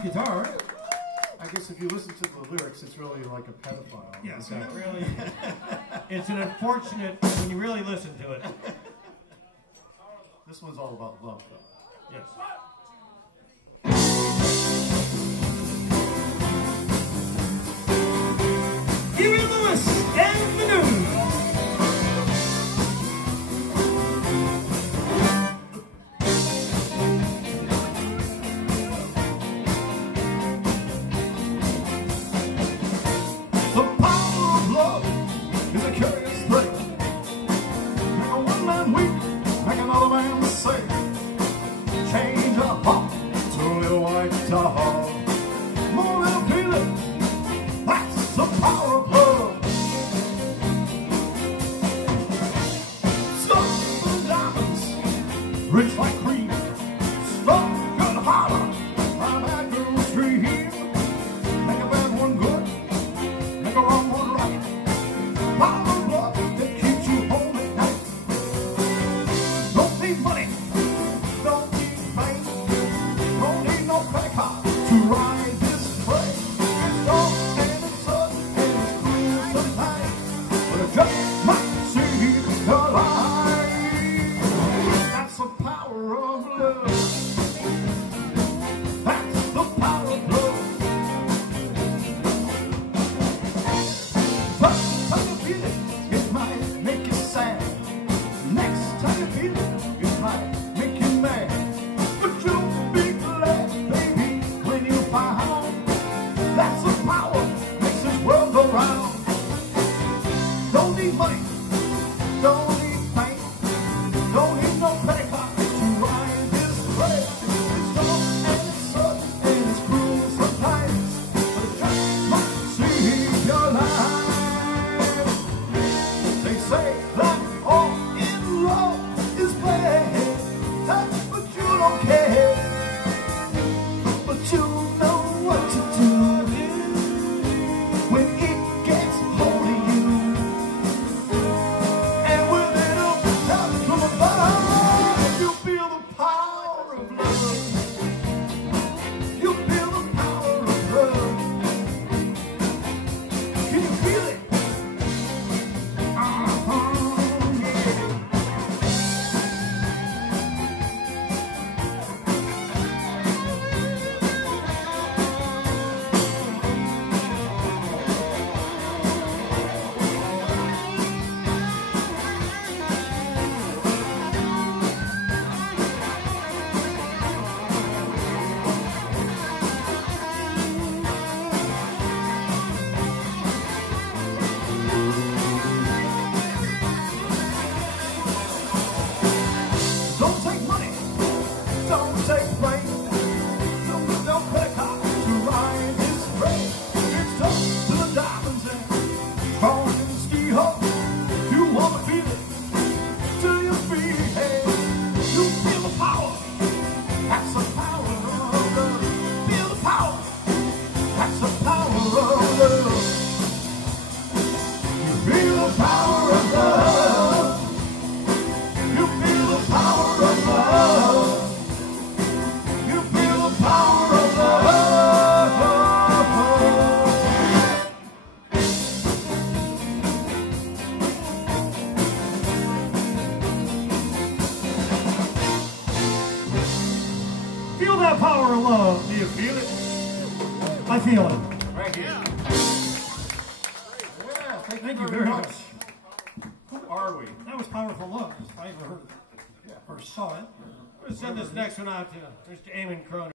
Guitar. I guess if you listen to the lyrics, it's really like a pedophile. Yes, it really. It's an unfortunate when you really listen to it. This one's all about love, though. Yes. Huey Lewis and the News. The power of love is a curious thing. Make a one-man weep, make another man sing. Change a heart to a little white dog. More little feeling, that's the power of love. Stuff the diamonds, rich like cream. Stuff and holler, my bad girl stream. Make a bad one good. Make a wrong one right. Power of love that keeps you home at night. Don't need money, don't need fame, don't need no credit card to ride this train. It's dark and it's sun and it's cool sometimes, but it just might save your life. That's the power of love. That's the power of love. First time you feel it, it might make you sad. Next time you feel it, it might make you mad. But you'll be glad, baby, when you find that's the power makes this world go round. Don't need money, don't need fame, don't need no credit card to ride this train. It's dark and it's sun and it's cruel sometimes, but it just might save your life. They say that all in love is bad, but you don't care. But you know what to do when it gets hold of you. And with a little touch from above, you feel the power of love. You feel the power of love. Can you feel it? Don't take money, don't take fame, don't put no credit card to ride this train. It's tough to the diamonds and strong in the steel. You wanna feel it till you feel it. You feel the power, that's the power of love. Feel the power, that's the power of love. You feel the power of love. You feel the power of love. You feel the power of love. Feel that power of love. Do you feel it? I feel it. Right here. Yeah, thank you very much. Who are we? That was Powerful Love. I ever heard it or saw it. I'm going to send this next one out to Mr. Eamon Cronin.